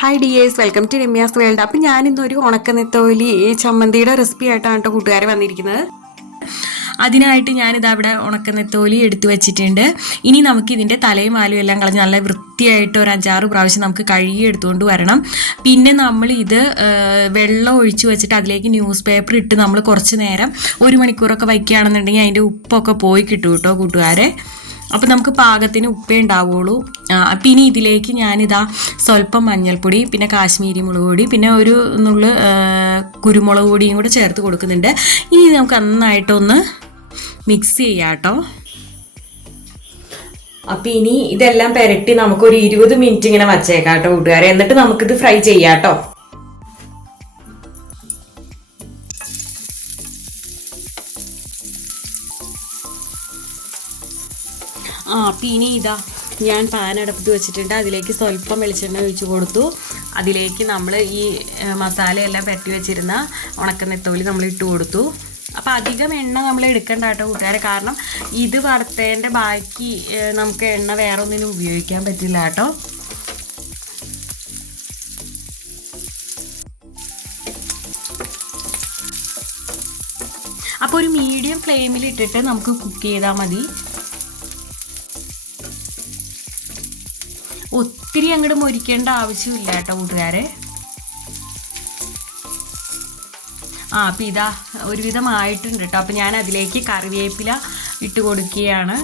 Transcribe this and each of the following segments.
Hi dears, welcome to Ramya's world. അപ്പം ഞാനിന്നൊരു ഉണക്കനെത്തോലി ചമ്മന്തിയുടെ recipe ആയിട്ടാണ് കേട്ടോ കൂട്ടുകാരെ വന്നിരിക്കുന്നത്. അതിനായിട്ട് ഞാനിതവിടെ ഉണക്കനെത്തോലി എടുത്തു വെച്ചിട്ടുണ്ട്. ഇനി നമുക്ക് ഇതിൻ്റെ തലയും മാലും എല്ലാം കളഞ്ഞ് നല്ല വൃത്തിയായിട്ട് ഒരു 5-6 പ്രാവശ്യം നമുക്ക് കഴുകി എടുത്തുകൊണ്ട് വരണം. പിന്നെ നമ്മൾ ഇത് വെള്ളം ഒഴിച്ച് വെച്ചിട്ട് അതിലേക്ക് ന്യൂസ് പേപ്പർ ഇട്ട് നമ്മൾ കുറച്ച് നേരം 1 മണിക്കൂറൊക്കെ വയ്ക്കുകയാണെന്നുണ്ടെങ്കിൽ അതിൻ്റെ ഉപ്പൊക്കെ പോയി കിട്ടും കേട്ടോ കൂട്ടുകാരെ. അപ്പോൾ നമുക്ക് പാകത്തിന് ഉപ്പേ ഉണ്ടാവുള്ളൂ. അപ്പം ഇനി ഇതിലേക്ക് ഞാനിതാ സ്വല്പം മഞ്ഞൾപ്പൊടി, പിന്നെ കാശ്മീരി മുളക് പൊടി, പിന്നെ ഒരു നുള്ള് കുരുമുളക് പൊടിയും കൂടെ ചേർത്ത് കൊടുക്കുന്നുണ്ട്. ഇനി നമുക്ക് നന്നായിട്ടൊന്ന് മിക്സ് ചെയ്യാം കേട്ടോ. അപ്പം ഇനി ഇതെല്ലാം പുരട്ടി നമുക്കൊരു 20 മിനിറ്റ് ഇങ്ങനെ വച്ചേക്കാം കേട്ടോ കൂട്ടുകാരെ. എന്നിട്ട് നമുക്കിത് ഫ്രൈ ചെയ്യാം കേട്ടോ. അപ്പം ഇനി ഇതാ ഞാൻ പാൻ അടുപ്പത്ത് വെച്ചിട്ടുണ്ട്. അതിലേക്ക് സ്വല്പം വെളിച്ചെണ്ണ ഒഴിച്ച് കൊടുത്തു. അതിലേക്ക് നമ്മൾ ഈ മസാലയെല്ലാം പെരട്ടി വെച്ചിരുന്ന ഉണക്കനെത്തോലി നമ്മൾ ഇട്ട് കൊടുത്തു. അപ്പോൾ അധികം എണ്ണ നമ്മൾ എടുക്കണ്ട കേട്ടോ കൂട്ടുകാരെ, കാരണം ഇത് വറുത്തതിൻ്റെ ബാക്കി നമുക്ക് എണ്ണ വേറെ ഒന്നിനും ഉപയോഗിക്കാൻ പറ്റില്ല കേട്ടോ. അപ്പോൾ ഒരു മീഡിയം ഫ്ലെയിമിൽ ഇട്ടിട്ട് നമുക്ക് കുക്ക് ചെയ്താൽ മതി. ഒത്തിരി അങ്ങോട്ട് മൊരിക്കേണ്ട ആവശ്യമില്ല കേട്ടോ കൂട്ടുകാരെ. അപ്പം ഇതാ ഒരുവിധം ആയിട്ടുണ്ട് കേട്ടോ. അപ്പം ഞാൻ അതിലേക്ക് കറിവേപ്പില ഇട്ട് കൊടുക്കുകയാണ്.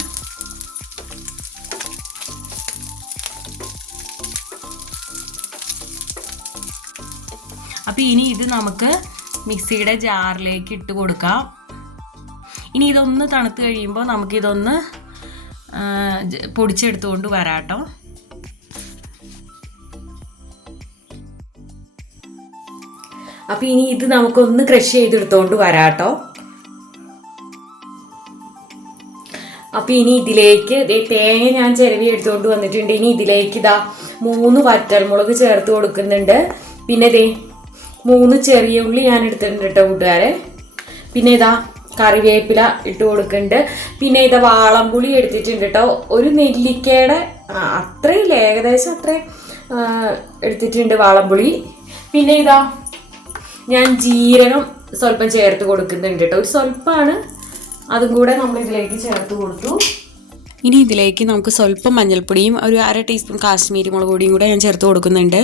അപ്പം ഇനി ഇത് നമുക്ക് മിക്സിയുടെ ജാറിലേക്ക് ഇട്ട് കൊടുക്കാം. ഇനി ഇതൊന്ന് തണുത്ത് കഴിയുമ്പോൾ നമുക്കിതൊന്ന് പൊടിച്ചെടുത്തുകൊണ്ട് വരാം കേട്ടോ. അപ്പം ഇനി ഇത് നമുക്കൊന്ന് ക്രഷ് ചെയ്തെടുത്തോണ്ട് വരാം കേട്ടോ. അപ്പം ഇനി ഇതിലേക്ക് തേങ്ങ ഞാൻ ചിരവി എടുത്തുകൊണ്ട് വന്നിട്ടുണ്ട്. ഇനി ഇതിലേക്ക് ഇതാ 3 വറ്റൽമുളക് ചേർത്ത് കൊടുക്കുന്നുണ്ട്. പിന്നെ 3 ചെറിയ ഉള്ളി ഞാൻ എടുത്തിട്ടുണ്ട് കേട്ടോ കൂട്ടുകാരെ. പിന്നെ ഇതാ കറിവേപ്പില ഇട്ട് കൊടുക്കുന്നുണ്ട്. പിന്നെ ഇതാ വാളംപുളി എടുത്തിട്ടുണ്ട് കേട്ടോ. ഒരു നെല്ലിക്കയുടെ അത്രയില്ല, ഏകദേശം അത്രയും എടുത്തിട്ടുണ്ട് വാളംപുളി. പിന്നെ ഇതാ ഞാൻ ജീരകം സ്വല്പം ചേർത്ത് കൊടുക്കുന്നുണ്ട് കേട്ടോ. ഒരു സ്വല്പമാണ്, അതും കൂടെ നമ്മൾ ഇതിലേക്ക് ചേർത്ത് കൊടുത്തു. ഇനി ഇതിലേക്ക് നമുക്ക് സ്വല്പം മഞ്ഞൾപ്പൊടിയും ഒരു 1/2 ടീസ്പൂൺ കാശ്മീരി മുളക് പൊടിയും കൂടെ ഞാൻ ചേർത്ത് കൊടുക്കുന്നുണ്ട്.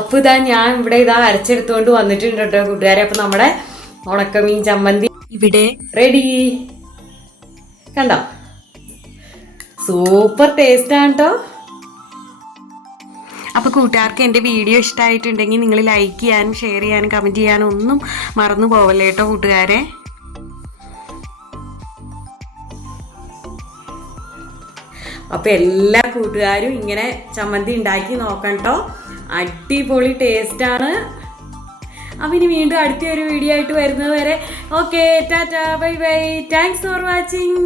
അപ്പോൾ ഇതാ ഞാൻ ഇവിടെ അരച്ചെടുത്തുകൊണ്ട് വന്നിട്ടുണ്ട് കേട്ടോ കൂട്ടുകാരെ. അപ്പം നമ്മുടെ ഉണക്കമീൻ ചമ്മന്തി ഇവിടെ റെഡി. കണ്ടോ, സൂപ്പർ ടേസ്റ്റാണ് കേട്ടോ. അപ്പോൾ കൂട്ടുകാർക്ക് എൻ്റെ വീഡിയോ ഇഷ്ടമായിട്ടുണ്ടെങ്കിൽ നിങ്ങൾ ലൈക്ക് ചെയ്യാനും ഷെയർ ചെയ്യാനും കമൻറ്റ് ചെയ്യാനും ഒന്നും മറന്നു പോവല്ലേ കേട്ടോ കൂട്ടുകാരെ. അപ്പോൾ എല്ലാ കൂട്ടുകാരും ഇങ്ങനെ ചമ്മന്തി ഉണ്ടാക്കി നോക്കണം കേട്ടോ. അടിപൊളി ടേസ്റ്റാണ്. അപ്പം ഇനി വീണ്ടും അടുത്തൊരു വീഡിയോ ആയിട്ട് വരുന്നത് വരെ okay, Tata, bye bye, thanks for watching.